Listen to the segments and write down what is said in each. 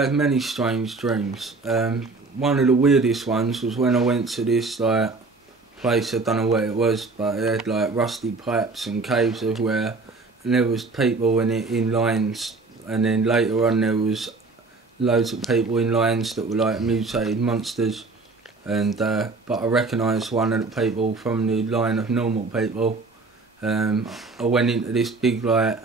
had many strange dreams. One of the weirdest ones was when I went to this like place, I don't know where it was, but it had like rusty pipes and caves everywhere, and there was people in it in lines, and then later on there was loads of people in lines that were like mutated monsters, and but I recognised one of the people from the line of normal people. I went into this big like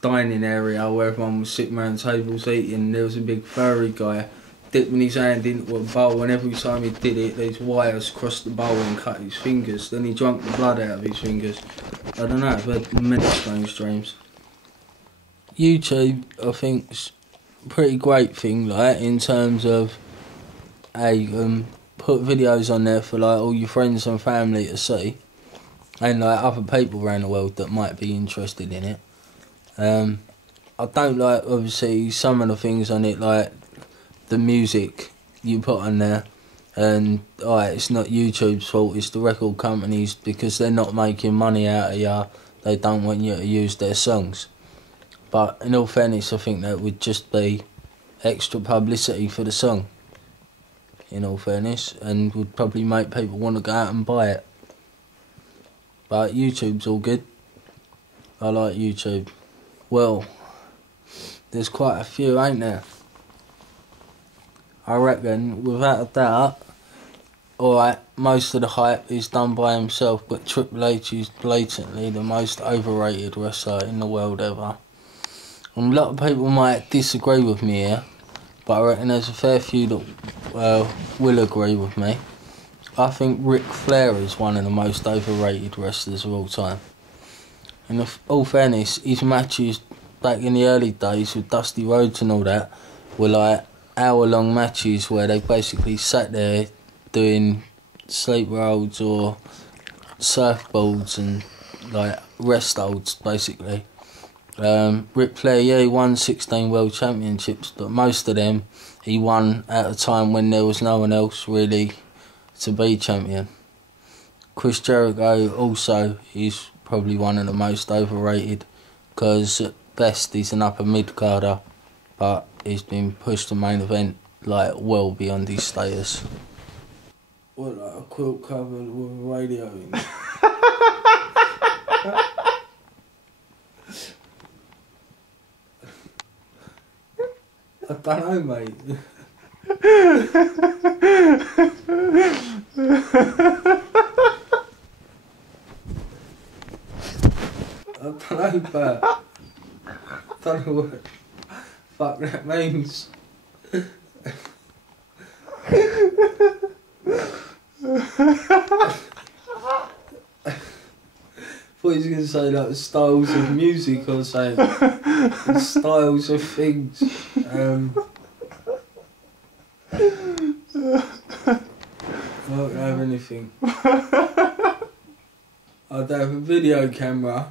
dining area where everyone was sitting around tables eating. There was a big furry guy dipping his hand into a bowl, and every time he did it, these wires crossed the bowl and cut his fingers. Then he drank the blood out of his fingers. I don't know, I've had many strange dreams. YouTube, I think, is a pretty great thing, like, in terms of, put videos on there for, like, all your friends and family to see, and, like, other people around the world that might be interested in it. I don't like, obviously, some of the things on it, like, the music you put on there, and it's not YouTube's fault, it's the record companies, because they're not making money out of you. They don't want you to use their songs. But in all fairness, I think that would just be extra publicity for the song, in all fairness, and would probably make people want to go out and buy it. But YouTube's all good. I like YouTube. Well, there's quite a few, ain't there? I reckon, without a doubt, most of the hype is done by himself, but Triple H is blatantly the most overrated wrestler in the world ever. And a lot of people might disagree with me here, but I reckon there's a fair few that will agree with me. I think Ric Flair is one of the most overrated wrestlers of all time. In all fairness, his matches back in the early days with Dusty Rhodes and all that were like hour-long matches where they basically sat there doing sleep rolls or surfboards and like rest holds, basically. Ric Flair, yeah, he won 16 world championships, but most of them he won at a time when there was no one else really to be champion. Chris Jericho also is probably one of the most overrated, because at best he's an upper mid-carder, but he's been pushed to main event like well beyond his status. What, like a quilt covered with a radio in it? I don't know, mate. I don't know, but I don't know what the fuck that means. I thought he was going to say like styles of music or something. Styles of things. I don't have anything. I'd have a video camera.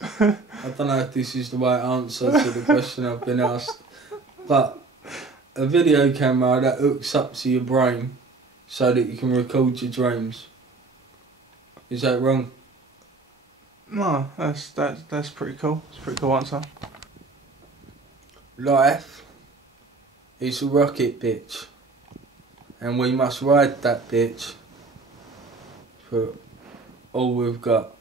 I don't know if this is the right answer to the question I've been asked, but a video camera that hooks up to your brain so that you can record your dreams. Is that wrong? No, that's pretty cool. It's a pretty cool answer. Life is a rocket, bitch, and we must ride that bitch for all we've got.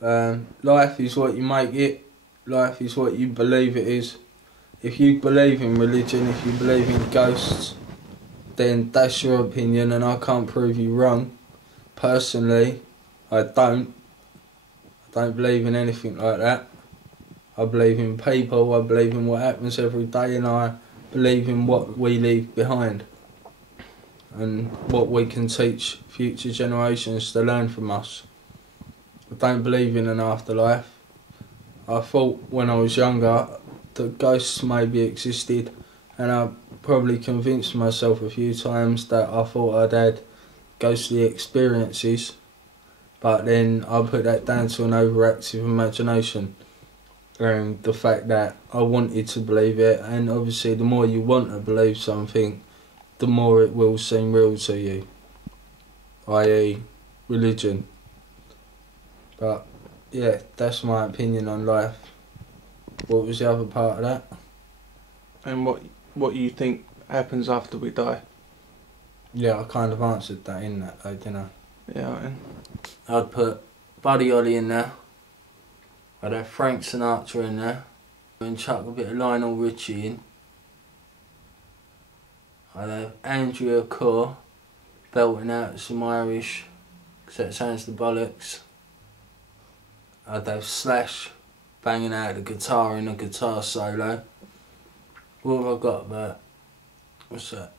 Life is what you make it. Life is what you believe it is. If you believe in religion, if you believe in ghosts, then that's your opinion and I can't prove you wrong. Personally, I don't believe in anything like that. I believe in people, I believe in what happens every day, and I believe in what we leave behind and what we can teach future generations to learn from us. I don't believe in an afterlife. I thought when I was younger that ghosts maybe existed, and I probably convinced myself a few times that I thought I'd had ghostly experiences, but then I put that down to an overactive imagination and the fact that I wanted to believe it, and obviously the more you want to believe something, the more it will seem real to you, i.e. religion. But yeah, that's my opinion on life. What was the other part of that? And what you think happens after we die? Yeah, I kind of answered that in that though, didn't I? Yeah. I'd put Buddy Holly in there. I'd have Frank Sinatra in there. And chuck a bit of Lionel Richie in. I'd have Andrea Corr belting out some Irish, because that sounds the bollocks. I'd have Slash banging out the guitar in a guitar solo. What have I got about? What's that?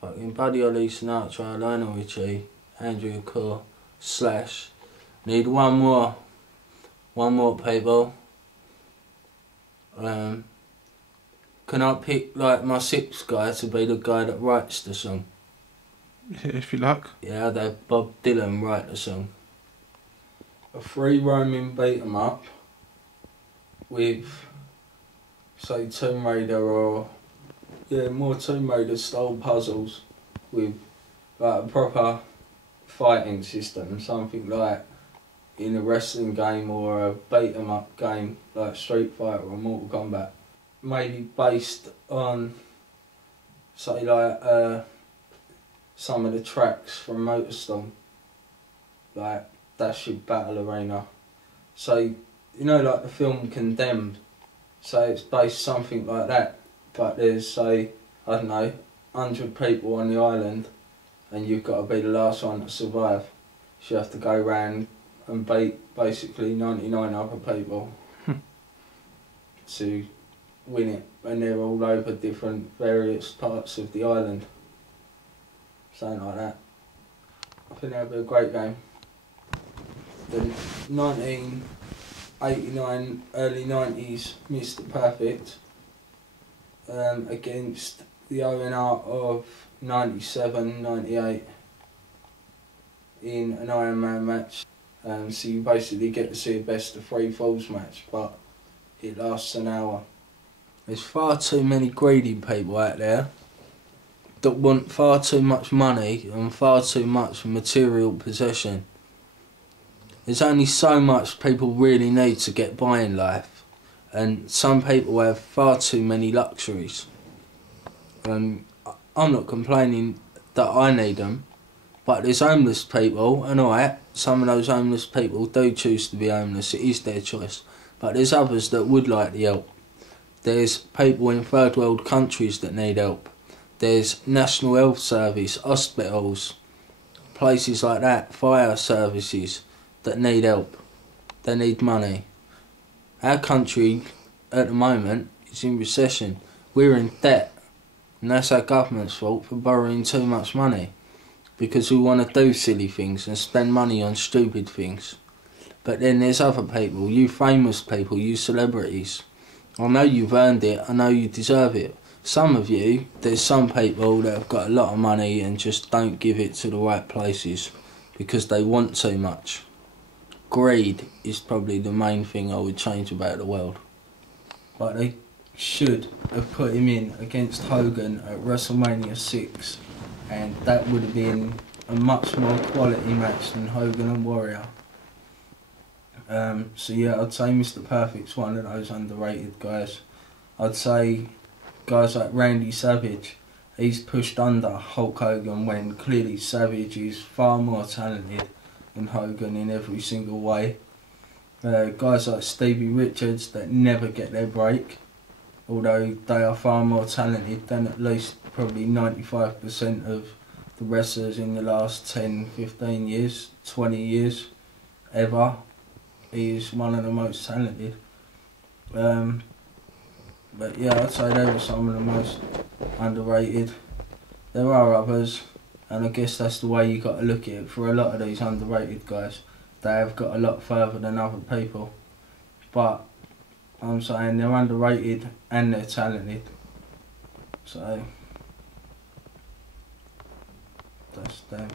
Fucking Buddy Holly, Sinatra, Lionel Richie, Andrea Corr, Slash. Need one more people. Can I pick like my sixth guy to be the guy that writes the song? If you like. Yeah, I'd have Bob Dylan write the song. A free roaming beat 'em up with, say, Tomb Raider or more Tomb Raider style puzzles with like a proper fighting system, something like in a wrestling game or a beat 'em up game like Street Fighter or Mortal Kombat. Maybe based on, say, like some of the tracks from Motorstorm, like Dash Your Battle Arena. So, you know, like the film Condemned, so it's based something like that, but there's, say, I don't know, 100 people on the island and you've got to be the last one to survive. So you have to go round and beat basically 99 other people to win it, and they're all over different various parts of the island. Something like that. I think that'd be a great game. The 1989, early 90s Mr. Perfect against the ONR of 97, 98 in an Iron Man match. So you basically get to see a best of 3 falls match, but it lasts an hour. There's far too many greedy people out there that want far too much money and far too much material possession. There's only so much people really need to get by in life, and some people have far too many luxuries. I'm not complaining that I need them, but there's homeless people, and some of those homeless people do choose to be homeless, it is their choice, but there's others that would like the help. There's people in third world countries that need help. There's National Health Service, hospitals, places like that, fire services that need help. They need money. Our country at the moment is in recession. We're in debt, and that's our government's fault for borrowing too much money, because we want to do silly things and spend money on stupid things. But then there's other people, you famous people, you celebrities. I know you've earned it, I know you deserve it. Some of you, there's some people that have got a lot of money and just don't give it to the right places because they want too much. Greed is probably the main thing I would change about the world. But they should have put him in against Hogan at WrestleMania 6, and that would have been a much more quality match than Hogan and Warrior. So yeah, I'd say Mr. Perfect's one of those underrated guys. I'd say guys like Randy Savage, he's pushed under Hulk Hogan when clearly Savage is far more talented than Hogan in every single way. Guys like Stevie Richards that never get their break, although they are far more talented than at least probably 95% of the wrestlers in the last 10, 15 years, 20 years, ever. He is one of the most talented. But yeah, I'd say they were some of the most underrated. There are others, and I guess that's the way you got to look at it. For a lot of these underrated guys, they have got a lot further than other people. But I'm saying they're underrated and they're talented. So that's them.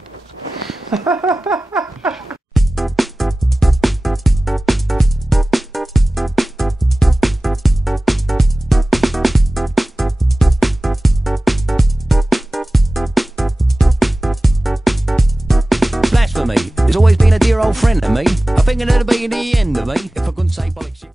Blasphemy. There's always been a dear old friend to me. I think it'll be the end of me if I couldn't say bollocks.